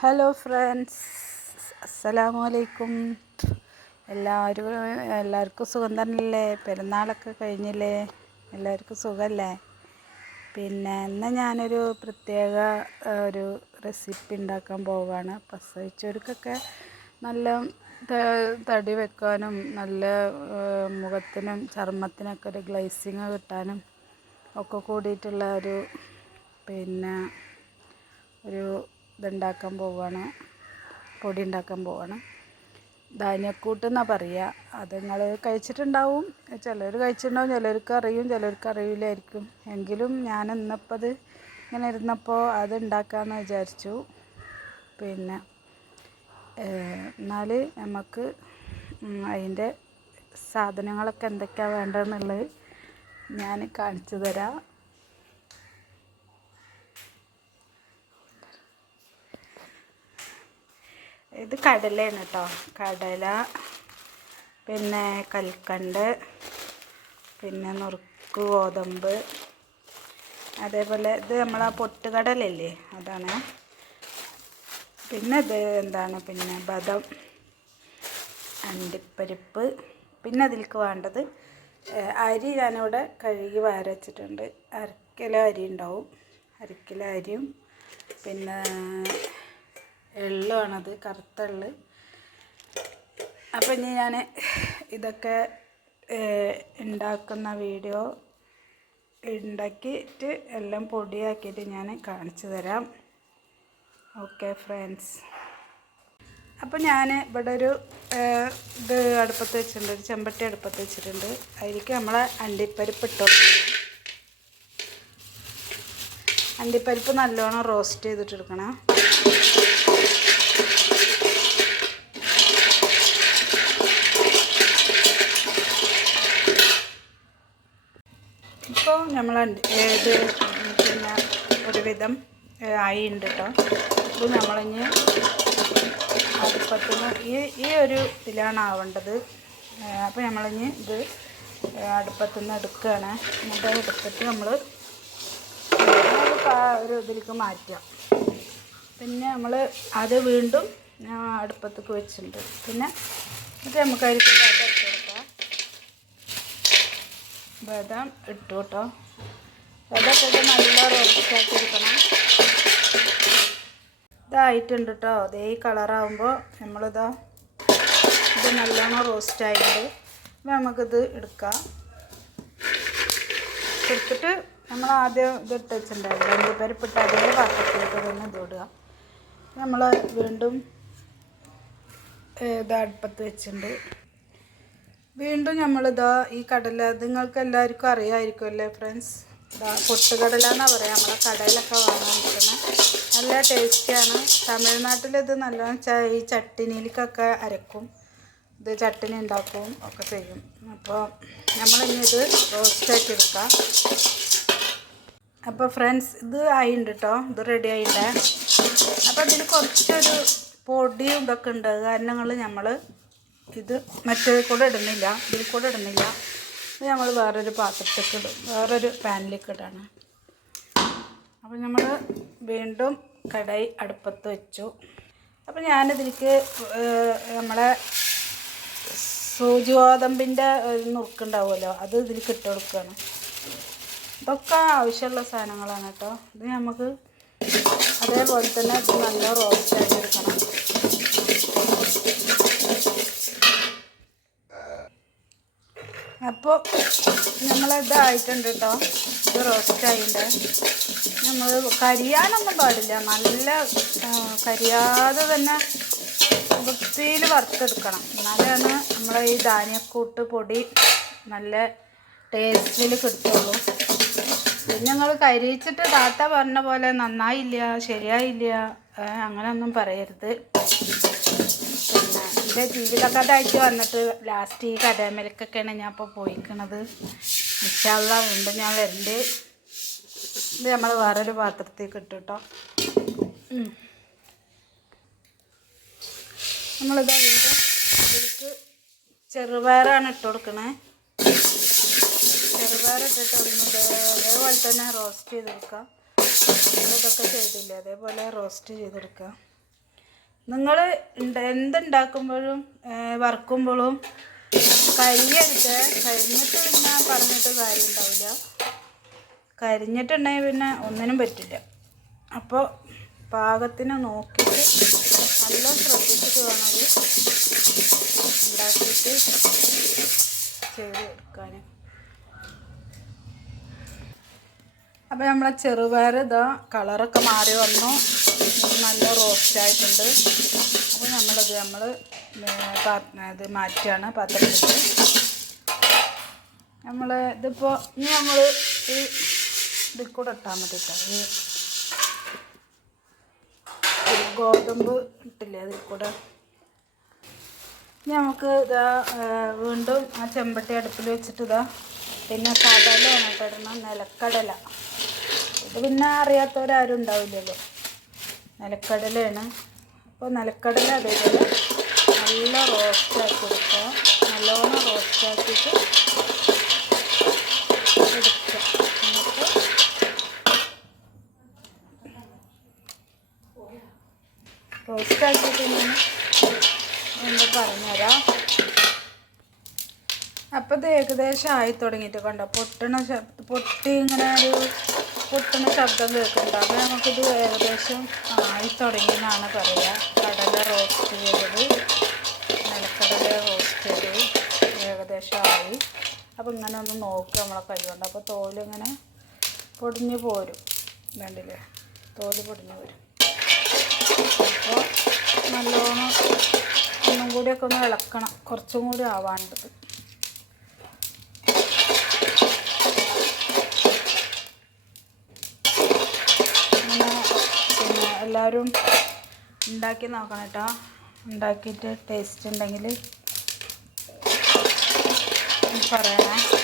Hello friends, അസ്സലാമു അലൈക്കും. എല്ലാവർക്കും സുഖം തന്നെയല്ലേ? പെരുന്നാളൊക്കെ കഴിഞ്ഞില്ലേ? എല്ലാവർക്കും സുഖമല്ലേ? പിന്നെ ഇന്ന് ഞാനൊരു പ്രത്യേക ഒരു റെസിപ്പി ഉണ്ടാക്കാൻ പോവുകയാണ്. പ്രസവിച്ചവർക്കൊക്കെ നല്ല തടി വെക്കാനും നല്ല മുഖത്തിനും ചർമ്മത്തിനൊക്കെ ഒരു ഗ്ലേസിങ് കിട്ടാനും ഒക്കെ കൂടിയിട്ടുള്ള ഒരു ഇതുണ്ടാക്കാൻ പോവുകയാണ്. പൊടി ഉണ്ടാക്കാൻ പോവുകയാണ്. ധാന്യക്കൂട്ട് എന്നാണ് പറയുക. അത് നിങ്ങൾ കഴിച്ചിട്ടുണ്ടാവും. ചിലർ കഴിച്ചിട്ടുണ്ടാവും, ചിലർക്ക് അറിയും, ചിലർക്ക് അറിയില്ലായിരിക്കും. എങ്കിലും ഞാൻ ഇന്നിപ്പോൾ അത് ഇങ്ങനെ ഇരുന്നപ്പോൾ അത് ഉണ്ടാക്കാമെന്ന് വിചാരിച്ചു. എന്നാൽ നമുക്ക് അതിൻ്റെ സാധനങ്ങളൊക്കെ എന്തൊക്കെയാണ് വേണ്ടതെന്നുള്ളത് ഞാൻ കാണിച്ചു തരാം. ഇത് കടലയാണ് കേട്ടോ. കടല, പിന്നെ കൽക്കണ്ട്, പിന്നെ നുറുക്ക് ഗോതമ്പ്, അതേപോലെ ഇത് നമ്മളാ പൊട്ടുകടലല്ലേ അതാണ്. പിന്നെ ഇത് ബദം, അണ്ടിപ്പരിപ്പ്. പിന്നെ അതിലേക്ക് വേണ്ടത് അരി. ഞാനിവിടെ കഴുകി വാര വെച്ചിട്ടുണ്ട്. അരക്കിലോ അരി ഉണ്ടാവും. അരക്കിലോ അരിയും പിന്നെ എള്ളുമാണത്, കറുത്ത എള്ള്. അപ്പം ഇനി ഞാൻ ഇതൊക്കെ ഉണ്ടാക്കുന്ന വീഡിയോ ഉണ്ടാക്കിയിട്ട് എല്ലാം പൊടിയാക്കിയിട്ട് ഞാൻ കാണിച്ചു തരാം. Okay friends. അപ്പോൾ ഞാൻ ഇവിടെ ഒരു ഇത് അടുപ്പത്ത് വെച്ചിട്ടുണ്ട്, ഒരു ചെമ്പട്ടി അടുപ്പത്ത് വെച്ചിട്ടുണ്ട്. അതിലേക്ക് നമ്മളെ അണ്ടിപ്പരിപ്പ് ഇട്ട് കൊടുക്കണം. അണ്ടിപ്പരിപ്പ് നല്ലോണം റോസ്റ്റ് ചെയ്തിട്ടെടുക്കണം. ഇപ്പോൾ നമ്മൾ ഇത് പിന്നെ ഒരുവിധം ആയി ഉണ്ട് കേട്ടോ. ഇത് നമ്മളിഞ്ഞ് അടുപ്പത്തുനിന്ന് ഈ ഒരു ഇതിലാണ് ആവേണ്ടത്. അപ്പോൾ നമ്മളിഞ്ഞ് ഇത് അടുപ്പത്തുനിന്ന് എടുക്കുകയാണ്. എന്നിട്ട് എടുത്തിട്ട് നമ്മൾ ഒരു ഇതിലേക്ക് മാറ്റാം. പിന്നെ നമ്മൾ അത് വീണ്ടും അടുപ്പത്തേക്ക് വെച്ചിട്ടുണ്ട്. പിന്നെ ഇത് നമുക്ക് അതിലേക്ക് ബദം ഇട്ട് കൊടുക്കാം. ബദം ഇട്ടു കേട്ടോ. ബദം ഇട്ടിട്ട് നല്ല റോസ്റ്റാക്കി എടുക്കണം. ഇതായിട്ടുണ്ട് കേട്ടോ. അതേ കളറാകുമ്പോൾ ഇത് നല്ലോണം റോസ്റ്റായിട്ടുണ്ട്. അപ്പോൾ നമുക്കിത് എടുക്കാം. എടുത്തിട്ട് നമ്മൾ ആദ്യം ഇതിട്ട് വെച്ചിട്ടുണ്ടാവില്ല, അണ്ടിപ്പരിപ്പിട്ട് അതേ പാത്രത്തിലേക്ക് തന്നെ ഇതിടുക. നമ്മൾ വീണ്ടും ഇത് അടുപ്പത്ത് വെച്ചിട്ടുണ്ട്. വീണ്ടും നമ്മളിതാ ഈ കടല, നിങ്ങൾക്ക് എല്ലാവർക്കും അറിയാമായിരിക്കുമല്ലേ ഫ്രണ്ട്സ്. പൊട്ടുകടല എന്നാണ് പറയുക. നമ്മളെ കടയിലൊക്കെ വാങ്ങാൻ കിട്ടുന്ന നല്ല ടേസ്റ്റിയാണ്. തമിഴ്നാട്ടിലിത് നല്ലോണം ഈ ചട്ടിനിയിലേക്കൊക്കെ അരക്കും. ഇത് ചട്ടിനി ഉണ്ടാക്കും ഒക്കെ ചെയ്യും. അപ്പോൾ നമ്മളിനി ഇത് റോസ്റ്റാക്കി എടുക്കാം. അപ്പോൾ ഫ്രണ്ട്സ്, ഇത് ആയിട്ടുണ്ട് കേട്ടോ. ഇത് റെഡി ആയിട്ടേ. അപ്പോൾ ഇതിൽ കുറച്ചൊരു പൊടിയും ഇതൊക്കെ ഉണ്ട്. കാരണം നമ്മൾ ഇത് മറ്റേ കൂടെ ഇടുന്നില്ല, ഇതിൽ കൂടെ ഇടുന്നില്ല. ഇത് നമ്മൾ വേറൊരു പാത്രത്തേക്ക് ഇടും, വേറൊരു പാനിലേക്ക് ഇടാണ്. അപ്പോൾ നമ്മൾ വീണ്ടും കടായി അടുപ്പത്ത് വെച്ചു. അപ്പോൾ ഞാനിതിലേക്ക് നമ്മളെ സൂചി ഗോതമ്പിൻ്റെ ഒരു നുറുക്കുണ്ടാവുമല്ലോ, അത് ഇതിലേക്ക് ഇട്ട് കൊടുക്കുകയാണ്. ഇതൊക്കെ ആവശ്യമുള്ള സാധനങ്ങളാണ് കേട്ടോ. ഇത് നമുക്ക് അതേപോലെ തന്നെ ഇത് നല്ല റോസ്റ്റാക്കി എടുക്കണം. അപ്പോൾ നമ്മളിതായിട്ടുണ്ട് കേട്ടോ. ഇത് റോസ്റ്റായിട്ടുണ്ട്. നമ്മൾ കരിയാനൊന്നും പാടില്ല, നല്ല കരിയാതെ തന്നെ വൃത്തിയിൽ വറുത്തെടുക്കണം. എന്നാലാണ് നമ്മളെ ഈ ധാന്യക്കൂട്ട് പൊടി നല്ല ടേസ്റ്റിൽ കിട്ടുള്ളൂ. പിന്നെ ഞങ്ങൾ കരിയിച്ചിട്ട് താത്ത പറഞ്ഞ പോലെ നന്നായില്ല, ശരിയായില്ല, അങ്ങനെയൊന്നും പറയരുത്. പിന്നെ എൻ്റെ ജീവിതകഥയായിട്ട് വന്നിട്ട് ലാസ്റ്റ് ഈ കടമേലേക്കൊക്കെയാണ് ഞാൻ ഇപ്പോൾ പോയിക്കണത്. ഇൻഷാ അല്ലാഹ് വീണ്ടും ഞാൻ വരണ്ട്. ഇത് നമ്മൾ വേറൊരു പാത്രത്തേക്ക് ഇട്ടു കേട്ടോ. നമ്മളിതാ വീണ്ടും ഇതിലേക്ക് ചെറുപയറാണ് ഇട്ട് കൊടുക്കണേ. ചെറുപയർ ഇട്ടിട്ട് അതേപോലെ തന്നെ റോസ്റ്റ് ചെയ്തെടുക്കാം. നമ്മളിതൊക്കെ ചെയ്തില്ലേ, അതേപോലെ റോസ്റ്റ് ചെയ്തെടുക്കാം. നിങ്ങൾ എന്തുണ്ടാക്കുമ്പോഴും വറുക്കുമ്പോഴും കരിഞ്ഞിട്ട് പിന്നെ പറഞ്ഞിട്ട് കാര്യം ഉണ്ടാവില്ല. കരിഞ്ഞിട്ടുണ്ടെങ്കിൽ പിന്നെ ഒന്നിനും പറ്റില്ല. അപ്പോൾ പാകത്തിന് നോക്കിയിട്ട് നല്ല ശ്രദ്ധിച്ചിട്ട് വേണം അത് ഉണ്ടാക്കിയിട്ട് ചെയ്ത് എടുക്കാൻ. അപ്പോൾ നമ്മളെ ചെറുപയർ ഇതാ കളറൊക്കെ മാറി വന്നു, നല്ല റോസ്റ്റായിട്ടുണ്ട്. അപ്പോൾ നമ്മൾ ഇത് മാറ്റുകയാണ് പാത്രത്തിലേക്ക്. ഇതിപ്പോൾ ഇനി നമ്മൾ ഈ ഇതിൽ കൂടെ ഇട്ടാൽ മതി കേട്ടോ. ഈ ഗോതമ്പ് ഇട്ടില്ലേ അതിൽ കൂടെ. ഇനി നമുക്ക് ഇതാ വീണ്ടും ആ ചെമ്പട്ടി അടുപ്പിൽ വെച്ചിട്ട് ഇതാ പിന്നെ കടലയാണ് കേട്ടോ ഇടണം, നിലക്കടല. ഇത് പിന്നെ അറിയാത്തവരാരും ഉണ്ടാവില്ലല്ലോ. നിലക്കടലയാണ്. അപ്പോൾ നിലക്കടല അതേപോലെ നല്ല റോസ്റ്റാക്കി കൊടുക്കുക. നല്ലോണം റോസ്റ്റാക്കിയിട്ട് എടുക്കുക. എന്നിട്ട് റോസ്റ്റാക്കിയിട്ട് ഞാൻ എന്താ പറഞ്ഞുതരാം. അപ്പോൾ ഇത് ഏകദേശം ആയി തുടങ്ങിയിട്ട് കണ്ടോ, പൊട്ടി ഇങ്ങനെ ഒരു പൊട്ടുന്ന ശബ്ദം കേൾക്കുന്നുണ്ട്. അപ്പോൾ നമുക്കിത് ഏകദേശം ആയി തുടങ്ങിയെന്നാണ് പറയുക. കടല റോസ്റ്റ് ചെയ്തത്, നിലക്കടല റോസ്റ്റ് ചെയ്തത് ഏകദേശം ആയി. അപ്പോൾ ഇങ്ങനെ ഒന്ന് നോക്കുക നമ്മളെ കൈ കൊണ്ട്. അപ്പോൾ തോലിങ്ങനെ പൊടിഞ്ഞ് പോരും, വേണ്ടില്ലേ, തോല് പൊടിഞ്ഞ് വരും. അപ്പോൾ നല്ലോണം ഒന്നും കൂടിയൊക്കെ ഒന്ന് ഇളക്കണം, കുറച്ചും കൂടി ആവാണ്ടത്. പിന്നെ എല്ലാവരും ഉണ്ടാക്കി നോക്കണം കേട്ടോ. ഉണ്ടാക്കിയിട്ട് ടേസ്റ്റ് ഉണ്ടെങ്കിൽ പറയണേ.